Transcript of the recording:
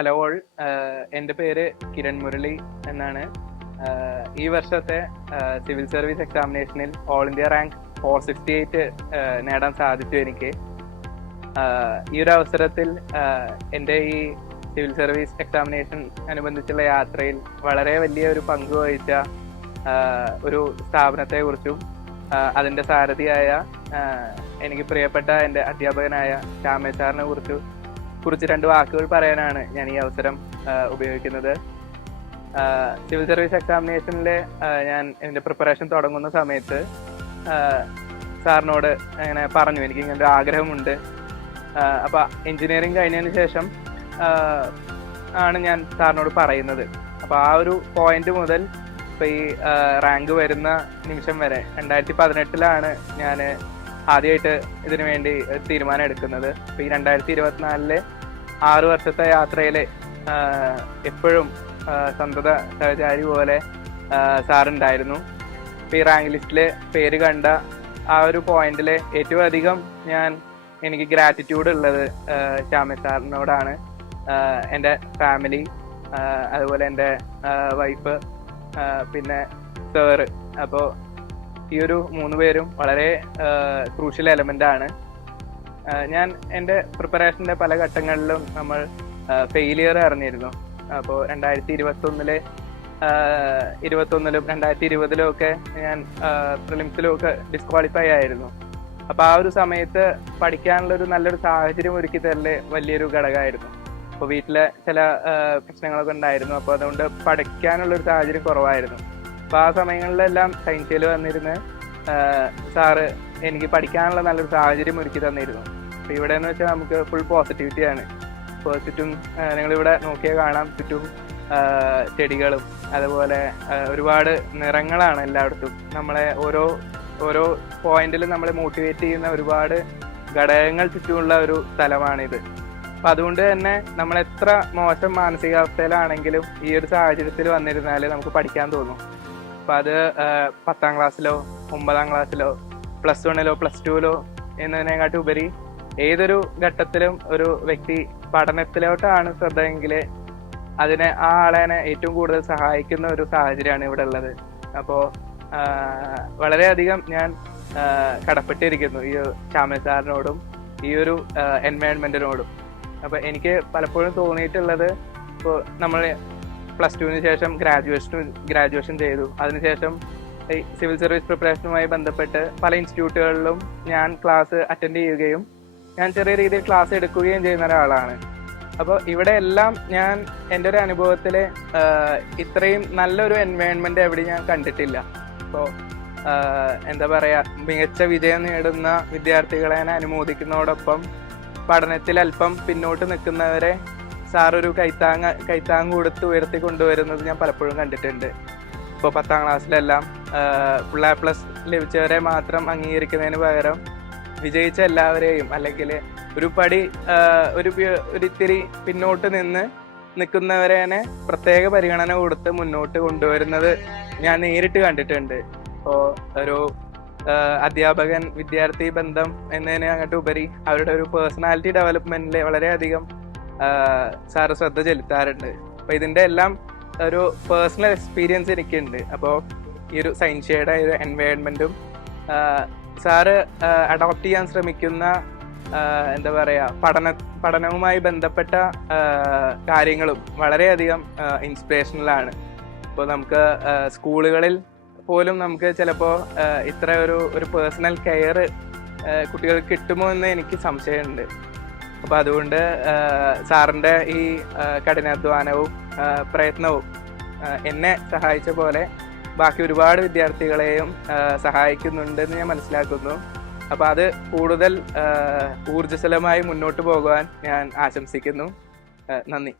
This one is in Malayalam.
ഹലോ ഓൾ, എൻ്റെ പേര് കിരൺ മുരളി എന്നാണ്. ഈ വർഷത്തെ സിവിൽ സർവീസ് എക്സാമിനേഷനിൽ ഓൾ ഇന്ത്യ റാങ്ക് 468 നേടാൻ സാധിച്ചു എനിക്ക്. ഈ ഒരു അവസരത്തിൽ എൻ്റെ ഈ സിവിൽ സർവീസ് എക്സാമിനേഷൻ അനുബന്ധിച്ചുള്ള യാത്രയിൽ വളരെ വലിയ ഒരു പങ്ക് വഹിച്ച ഒരു സ്ഥാപനത്തെക്കുറിച്ചും അതിൻ്റെ സാരഥിയായ എനിക്ക് പ്രിയപ്പെട്ട എൻ്റെ അധ്യാപകനായ ശ്യാമേഷ് സാറിനെ കുറിച്ച് രണ്ട് വാക്കുകൾ പറയാനാണ് ഞാൻ ഈ അവസരം ഉപയോഗിക്കുന്നത്. സിവിൽ സർവീസ് എക്സാമിനേഷനിൽ ഞാൻ എൻ്റെ പ്രിപ്പറേഷൻ തുടങ്ങുന്ന സമയത്ത് സാറിനോട് അങ്ങനെ പറഞ്ഞു, എനിക്ക് ഇങ്ങനെ ഒരു ആഗ്രഹമുണ്ട്. അപ്പോൾ എൻജിനീയറിങ് കഴിഞ്ഞതിന് ശേഷം ആണ് ഞാൻ സാറിനോട് പറയുന്നത്. അപ്പോൾ ആ ഒരു പോയിന്റ് മുതൽ ഇപ്പോൾ ഈ റാങ്ക് വരുന്ന നിമിഷം വരെ 2018 ഞാൻ ആദ്യമായിട്ട് ഇതിനു വേണ്ടി തീരുമാനം എടുക്കുന്നത്. അപ്പോൾ ഈ 2024 6 വർഷത്തെ യാത്രയിൽ എപ്പോഴും സന്തത സഹചാരി പോലെ സാറുണ്ടായിരുന്നു. ഇപ്പോൾ ഈ റാങ്ക് ലിസ്റ്റിൽ പേര് കണ്ട ആ ഒരു പോയിന്റിൽ ഏറ്റവും അധികം എനിക്ക് ഗ്രാറ്റിറ്റ്യൂഡ് ഉള്ളത് ശ്യാമേഷ് സാറിനോടാണ്. എൻ്റെ ഫാമിലി, അതുപോലെ എൻ്റെ വൈഫ്, പിന്നെ സാറ്. അപ്പോൾ ഈ ഒരു 3 പേരും വളരെ ക്രൂഷ്യൽ എലമെന്റ് ആണ്. ഞാൻ എൻ്റെ പ്രിപ്പറേഷൻ്റെ പല ഘട്ടങ്ങളിലും നമ്മൾ ഫെയിലിയർ അറിഞ്ഞിരുന്നു. അപ്പോൾ 2021 2020 ഒക്കെ ഞാൻ പ്രിലിംസിലും ഒക്കെ ഡിസ്ക്വാളിഫൈ ആയിരുന്നു. അപ്പോൾ ആ ഒരു സമയത്ത് പഠിക്കാനുള്ളൊരു നല്ലൊരു സാഹചര്യം ഒരുക്കി തരല് വലിയൊരു ഘടകമായിരുന്നു. അപ്പോൾ വീട്ടിലെ ചില പ്രശ്നങ്ങളൊക്കെ ഉണ്ടായിരുന്നു. അപ്പോൾ അതുകൊണ്ട് പഠിക്കാനുള്ളൊരു സാഹചര്യം കുറവായിരുന്നു. അപ്പോൾ ആ സമയങ്ങളിലെല്ലാം സയൻസിൽ വന്നിരുന്ന് സാറ് എനിക്ക് പഠിക്കാനുള്ള നല്ലൊരു സാഹചര്യം ഒരുക്കി തന്നിരുന്നു. അപ്പോൾ ഇവിടെ എന്ന് വെച്ചാൽ നമുക്ക് ഫുൾ പോസിറ്റിവിറ്റിയാണ്. ഇപ്പോൾ ചുറ്റും നിങ്ങളിവിടെ നോക്കിയാൽ കാണാം, ചുറ്റും ചെടികളും അതുപോലെ ഒരുപാട് നിറങ്ങളാണ് എല്ലായിടത്തും. നമ്മളെ ഓരോ പോയിന്റിലും നമ്മളെ മോട്ടിവേറ്റ് ചെയ്യുന്ന ഒരുപാട് ഘടകങ്ങൾ ചുറ്റുമുള്ള ഒരു സ്ഥലമാണിത്. അപ്പം അതുകൊണ്ട് തന്നെ നമ്മൾ എത്ര മോശം മാനസികാവസ്ഥയിലാണെങ്കിലും ഈ ഒരു സാഹചര്യത്തിൽ വന്നിരുന്നാൽ നമുക്ക് പഠിക്കാൻ തോന്നും. അപ്പം അത് 10ാം ക്ലാസ്സിലോ 9ാം ക്ലാസ്സിലോ +1 +2 എന്നതിനെക്കാട്ടി ഉപരി ഏതൊരു ഘട്ടത്തിലും ഒരു വ്യക്തി പഠനത്തിലോട്ടാണ് ശ്രദ്ധയെങ്കിൽ ആ ആളെ ഏറ്റവും കൂടുതൽ സഹായിക്കുന്ന ഒരു സാഹചര്യമാണ് ഇവിടെ ഉള്ളത്. അപ്പോൾ വളരെയധികം ഞാൻ കടപ്പെട്ടിരിക്കുന്നു ഈ ശ്യാമേഷ് സാറിനോടും ഈ ഒരു എൻവയോൺമെന്റിനോടും. അപ്പോൾ എനിക്ക് പലപ്പോഴും തോന്നിയിട്ടുള്ളത്, ഇപ്പോൾ നമ്മൾ +2 ശേഷം ഗ്രാജുവേഷൻ ചെയ്തു. അതിനുശേഷം ഈ സിവിൽ സർവീസ് പ്രിപ്പറേഷനുമായി ബന്ധപ്പെട്ട് പല ഇൻസ്റ്റിറ്റ്യൂട്ടുകളിലും ഞാൻ ക്ലാസ് അറ്റൻഡ് ചെയ്യുകയും ഞാൻ ചെറിയ രീതിയിൽ ക്ലാസ് എടുക്കുകയും ചെയ്യുന്ന ഒരാളാണ്. അപ്പോൾ ഇവിടെ എല്ലാം ഞാൻ എൻ്റെ ഒരു അനുഭവത്തിൽ ഇത്രയും നല്ലൊരു എൻവയോൺമെന്റ് എവിടെ ഞാൻ കണ്ടിട്ടില്ല. അപ്പോൾ എന്താ പറയുക, മികച്ച വിജയം നേടുന്ന വിദ്യാർത്ഥികളെ അനുമോദിക്കുന്നതോടൊപ്പം പഠനത്തിൽ അല്പം പിന്നോട്ട് നിൽക്കുന്നവരെ സാറൊരു കൈത്താങ് കൊടുത്ത് ഉയർത്തി കൊണ്ടുവരുന്നത് ഞാൻ പലപ്പോഴും കണ്ടിട്ടുണ്ട്. ഇപ്പോൾ 10ാം ക്ലാസ്സിലെല്ലാം ഫുൾ A+ ലഭിച്ചവരെ മാത്രം അംഗീകരിക്കുന്നതിന് പകരം വിജയിച്ച എല്ലാവരെയും, അല്ലെങ്കിൽ ഒരു പടി ഒരിത്തിരി പിന്നോട്ട് നിൽക്കുന്നവരെ പ്രത്യേക പരിഗണന കൊടുത്ത് മുന്നോട്ട് കൊണ്ടുവരുന്നത് ഞാൻ നേരിട്ട് കണ്ടിട്ടുണ്ട്. ഇപ്പോൾ ഒരു അധ്യാപകൻ വിദ്യാർത്ഥി ബന്ധം എന്നതിനെ അങ്ങോട്ട് ഉപരി അവരുടെ ഒരു പേഴ്സണാലിറ്റി ഡെവലപ്മെന്റിൽ വളരെയധികം സാറ് ശ്രദ്ധ ചെലുത്താറുണ്ട്. അപ്പോൾ ഇതിൻ്റെ എല്ലാം ഒരു പേഴ്സണൽ എക്സ്പീരിയൻസ് എനിക്കുണ്ട്. അപ്പോൾ ഈ ഒരു സയൻഷ്യയുടെ ഒരു എൻവയോൺമെന്റും സാറ് അഡോപ്റ്റ് ചെയ്യാൻ ശ്രമിക്കുന്ന എന്താ പറയുക പഠനവുമായി ബന്ധപ്പെട്ട കാര്യങ്ങളും വളരെയധികം ഇൻസ്പിറേഷണലാണ്. ഇപ്പോൾ നമുക്ക് സ്കൂളുകളിൽ പോലും നമുക്ക് ചിലപ്പോൾ ഇത്ര ഒരു പേഴ്സണൽ കെയർ കുട്ടികൾക്ക് കിട്ടുമോ എന്ന് എനിക്ക് സംശയമുണ്ട്. അപ്പോൾ അതുകൊണ്ട് സാറിൻ്റെ ഈ കഠിനാധ്വാനവും പ്രയത്നവും എന്നെ സഹായിച്ച പോലെ ബാക്കി ഒരുപാട് വിദ്യാർത്ഥികളെയും സഹായിക്കുന്നുണ്ടെന്ന് ഞാൻ മനസ്സിലാക്കുന്നു. അപ്പോൾ അത് കൂടുതൽ ഊർജ്ജസ്വലമായി മുന്നോട്ട് പോകുവാൻ ഞാൻ ആശംസിക്കുന്നു. നന്ദി.